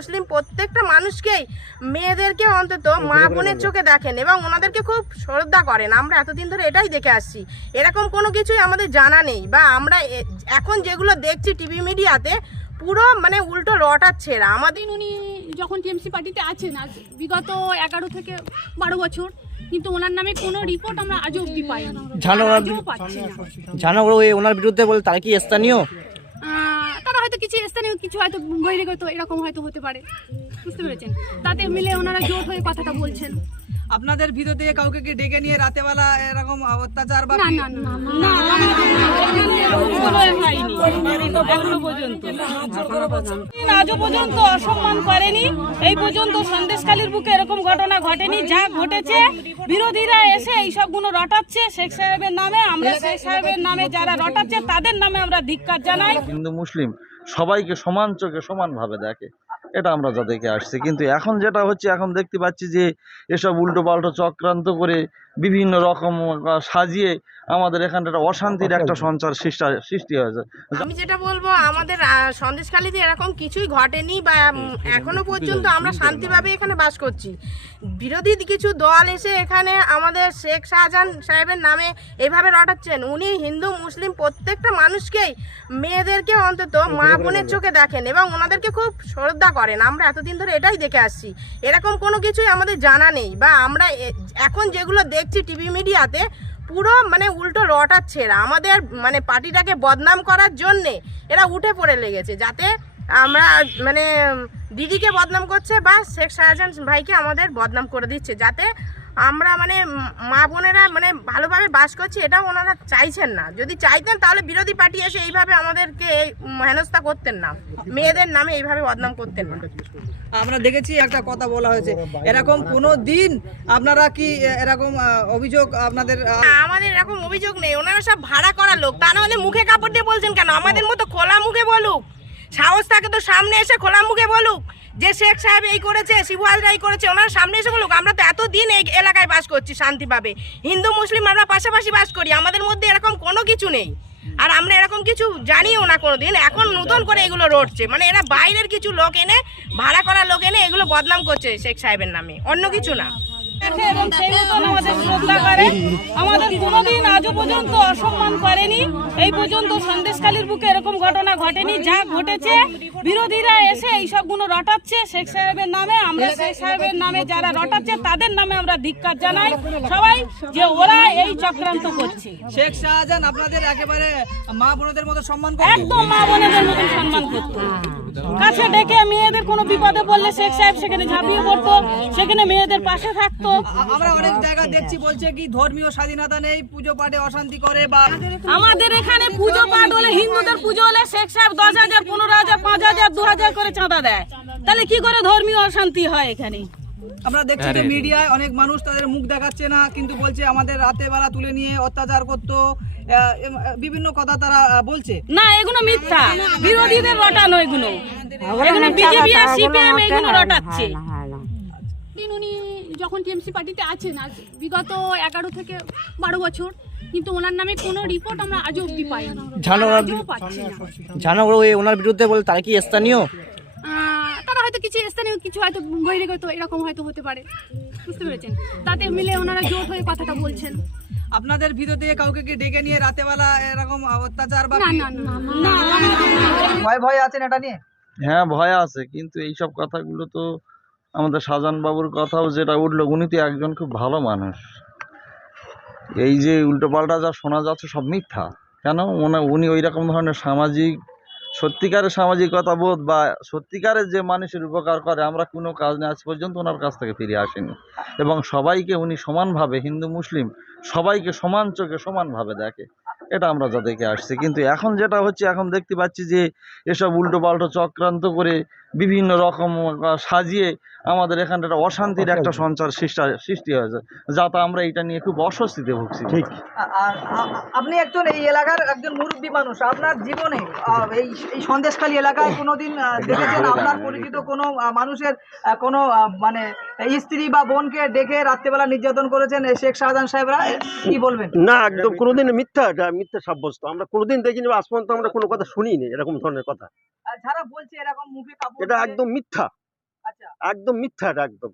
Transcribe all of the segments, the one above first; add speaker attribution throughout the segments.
Speaker 1: মুসলিম প্রত্যেকটা মানুষকেই মেয়েদেরকে অন্তত মা বোনের চোখে দেখেন এবং ওনাদেরকে খুব শ্রদ্ধা করেন। আমরা এতদিন ধরে এটাই দেখে আসছি। এরকম কোনো কিছুই আমাদের জানা নেই বা আমরা এ- এখন যেগুলো দেখছি টিভি মিডিয়াতে পুরো মানে উল্টো রটাচ্ছে এরা। আমাদের
Speaker 2: উনি যখন টিএমসি পার্টিতে আছেন আজ বিগত এগারো থেকে বারো বছর কিন্তু ওনার নামে কোনো রিপোর্ট আমরা আজও অব্দি পাইনি
Speaker 3: জানো ওনার বিরুদ্ধে বলে তারা কি স্থানীয়?
Speaker 2: কিছু স্থানীয় কিছু হয়তো বহিরাগত এরকম হয়তো হতে পারে বুঝতে পেরেছেন তাতে মিলে ওনারা জোর হয়ে কথাটা বলছেন
Speaker 4: আপনাদের ভিতর থেকে কাউকে কি ডেকে নিয়ে রাতেবেলা এরকম অত্যাচার বা
Speaker 2: না
Speaker 5: আজও পর্যন্ত অসম্মান করেনি এই পর্যন্ত সন্দেশখালীর বুকে এরকম ঘটনা ঘটেনি যা ঘটেছে বিরোধীরা এসে এই সবগুলো রটাচ্ছে শেখ সাহেবের নামে আমরা শেখ সাহেবের নামে যারা রটাচ্ছে তাদের নামে আমরা ধিক্কার জানাই
Speaker 6: হিন্দু মুসলিম সবাইকে সমান চোখে সমানভাবে দেখে। এটা আমরা যা দেখে আসছি। কিন্তু এখন যেটা হচ্ছে, এখন দেখতে পাচ্ছি যে এসব উল্টো পাল্টো চক্রান্ত করে বিভিন্ন রকম সাজিয়ে আমাদের এখানটা একটা অশান্তির একটা সঞ্চার সৃষ্টি সৃষ্টি হয়েছে।
Speaker 1: আমি যেটা বলব আমাদের আহ, সন্দেশখালীতে এরকম কিছুই ঘটেনি বা এখনও পর্যন্ত আমরা শান্তিভাবে এখানে বাস করছি। বিরোধী কিছু দল এসে এখানে আমাদের শেখ শাহজাহান সাহেবের নামে এভাবে রটাচ্ছেন। উনি হিন্দু মুসলিম প্রত্যেকটা মানুষকেই মেয়েদেরকে অন্তত মা বোনের চোখে দেখেন এবং ওনাদেরকে খুব শ্রদ্ধা করেন। আমরা এতদিন ধরে এটাই দেখে আসছি। এরকম কোনো কিছুই আমাদের জানা নেই বা আমরা এ- এখন যেগুলো দেখছি টিভি মিডিয়াতে, পুরো মানে উল্টো রটাচ্ছে এরা। আমাদের মানে পার্টিটাকে বদনাম করার জন্যে এরা উঠে পড়ে লেগেছে, যাতে আমরা মানে দিদিকে বদনাম করছে বা শেখ শাহজাহান ভাইকে আমাদের বদনাম করে দিচ্ছে, যাতে আমরা মানে মা বোনেরা মানে ভালোভাবে বাস করছি এটাও ওনারা চাইছেন না। যদি চাইতেন তাহলে বিরোধী পার্টি এসে এইভাবে আমাদেরকে এই হেনস্থা করতেন না। মেয়েদের নামে এইভাবে বদনাম করতেন না।
Speaker 4: আমরা দেখেছি একটা কথা বলা হয়েছে এরকম কোনো দিন আপনারা কি এরকম অভিযোগ আপনাদের
Speaker 1: আমাদের এরকম অভিযোগ নেই। ওনারা সব ভাড়া করা লোক। তা না হলে মুখে কাপড় দিয়ে বলছেন কেন? আমাদের মতো খোলা মুখে বলুক। সাহস থাকে তো সামনে এসে খোলা মুখে বলুক। যে শেখ সাহেব এই করেছে, শিবু হাজরা এই করেছে, ওনার সামনে এসে বলুক, আমরা তো এতদিন এই এলাকায় বাস করছি শান্তিভাবে। হিন্দু, মুসলিম আমরা পাশাপাশি বাস করি, আমাদের মধ্যে এরকম কোনো কিছু নেই। আর আমরা এরকম কিছু জানিও না কোনোদিন, এখন নতুন করে এগুলো রটছে। মানে এরা বাইরের কিছু লোক এনে, ভাড়া করা লোক এনে এগুলো বদনাম করছে শেখ সাহেবের নামে, অন্য কিছু না।
Speaker 5: দেখে এবং সেই মতন আমাদের শ্রদ্ধা করে। আমাদের কোনোদিন আজও পর্যন্ত অসম্মান করেনি। এই পর্যন্ত সন্দেশখালীর বুকে এরকম ঘটনা ঘটেনি যা ঘটেছে। বিরোধীরা এসে এই সবগুলো রটাচ্ছে। শেখ সাহেবের নামে আমরা শেখ সাহেবের নামে যারা রটাচ্ছে তাদের নামে আমরা ধিক্কার জানাই। সবাই যে ওরা এই চক্রান্ত করছে।
Speaker 4: শেখ শাহজাহান আপনাদের একেবারে মা বোনদের মতো সম্মান
Speaker 5: একদম মা বোনেদের মতন সম্মান করতো। কাছে ডেকে মেয়েদের কোনো বিপদে পড়লে শেখ সাহেব সেখানে ঝাঁপিয়ে পড়তো সেখানে মেয়েদের পাশে থাকতো।
Speaker 4: আমরা অনেক জায়গা দেখছি বলছে কি ধর্মীয় স্বাধীনতা নেই পুজো পাঠে অশান্তি করে বা
Speaker 5: আমাদের এখানে পুজো পাঠ হলে হিন্দুদের পুজো হলে শেখ সাহেব দশ হাজার পনেরো হাজার পাঁচ হাজার দু হাজার করে চাঁদা দেয়। তাহলে কি করে ধর্মীয় অশান্তি হয় এখানে?
Speaker 4: আমরা দেখছি যে মিডিয়ায় অনেক মানুষ তাদের মুখ দেখাচ্ছে না কিন্তু বলছে আমাদের রাতে বেলা তুলে নিয়ে অত্যাচার করতো। আহ, বিভিন্ন কথা তারা বলছে।
Speaker 5: না এগুলো মিথ্যা। বিরোধীদের রটানো এগুলো। এগুলো বিজেপি আর সিপিএম এগুলো রটাচ্ছে।
Speaker 2: যখন টিএমসি পার্টিতে আছেন আজ বিগত এগারো থেকে বারো বছর কিন্তু ওনার নামে কোনো রিপোর্ট আমরা আজও অব্দি
Speaker 3: ওনার
Speaker 2: পাচ্ছি না
Speaker 3: জানো ওই ওনার বিরুদ্ধে বলে তারা কি স্থানীয়
Speaker 2: তারা হয়তো কিছু স্থানীয় কিছু হয়তো বহিরাগত এরকম হয়তো হতে পারে বুঝতে পেরেছেন তাতে মিলে ওনারা জোট হয়ে কথাটা বলছেন
Speaker 4: আপনাদের ভিতর থেকে কাউকে কি ডেকে নিয়ে রাতে বেলা এরকম অত্যাচার বা ভয় ভয় আছেন এটা নিয়ে
Speaker 6: হ্যাঁ ভয় আছে কিন্তু এইসব কথাগুলো তো আমাদের শাহজাহান বাবুর কথাও যেটা উঠল, উনি তো একজন খুব ভালো মানুষ। এই যে উল্টোপাল্টা যা শোনা যাচ্ছে সব মিথ্যা। কেন? ওনা- উনি ওই রকম ধরনের সামাজিক, সত্যিকারের সামাজিকতা বোধ বা সত্যিকারের যে মানুষের উপকার করে, আমরা কোনো কাজ নিয়ে আজ পর্যন্ত ওনার কাছ থেকে ফিরে আসিনি। এবং সবাইকে উনি সমানভাবে, হিন্দু, মুসলিম, সবাইকে সমান চোখে সমানভাবে দেখে। এটা আমরা যা দেখে আসছি। কিন্তু এখন যেটা হচ্ছে এখন দেখতে পাচ্ছি যে এসব উল্টো পাল্টো চক্রান্ত করে বিভিন্ন রকম সাজিয়ে আমাদের এখানটা একটা অশান্তির একটা সঞ্চার সৃষ্টি হয়েছে যাতে আমরা এটা নিয়ে খুব অস্বস্তিতে ভুগছি। ঠিক।
Speaker 4: আপনি একজন এই এলাকার একজন মুরব্বী মানুষ আপনার জীবনে এই এই সন্দেশখালী এলাকায় কোনোদিন দেখেছেন আপনার পরিচিত কোনো মানুষের কোনো আহ, মানে স্ত্রী বা বোনকে ডেকে রাত্রেবেলা নির্যাতন করেছেন শেখ শাহজাহান সাহেবরা? কি বলবেন?
Speaker 7: না একদম কোনোদিন মিথ্যা মিথ্যা সাব্যস্ত। আমরা কোনোদিন দেখিনি আজ পর্যন্ত আমরা কোনো কথা শুনিনি এরকম ধরনের কথা।
Speaker 4: যারা বলছে এরকম মুখে
Speaker 7: এটা একদম মিথ্যা। একদম মিথ্যা এটা একদম।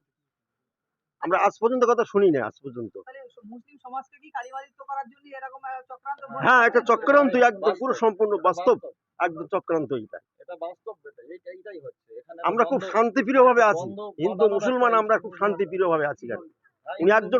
Speaker 7: আমরা আজ পর্যন্ত কথা শুনি না আজ পর্যন্ত।
Speaker 4: তাহলে মুসলিম সমাজকে কি কালিমালিপ্ত করার জন্য এরকম আহ, চক্রান্ত ঘটছে?
Speaker 7: হ্যাঁ এটা চক্রান্ত একদম পুরো সম্পূর্ণ বাস্তব একদম চক্রান্ত এটা।
Speaker 6: এটা বাস্তব এটা এইটা- এইটাই হচ্ছে। এখানে
Speaker 7: আমরা খুব শান্তিপ্রিয় ভাবে আছি। হিন্দু মুসলমান আমরা খুব শান্তিপ্রিয় ভাবে আছি আর কি। উনি একজন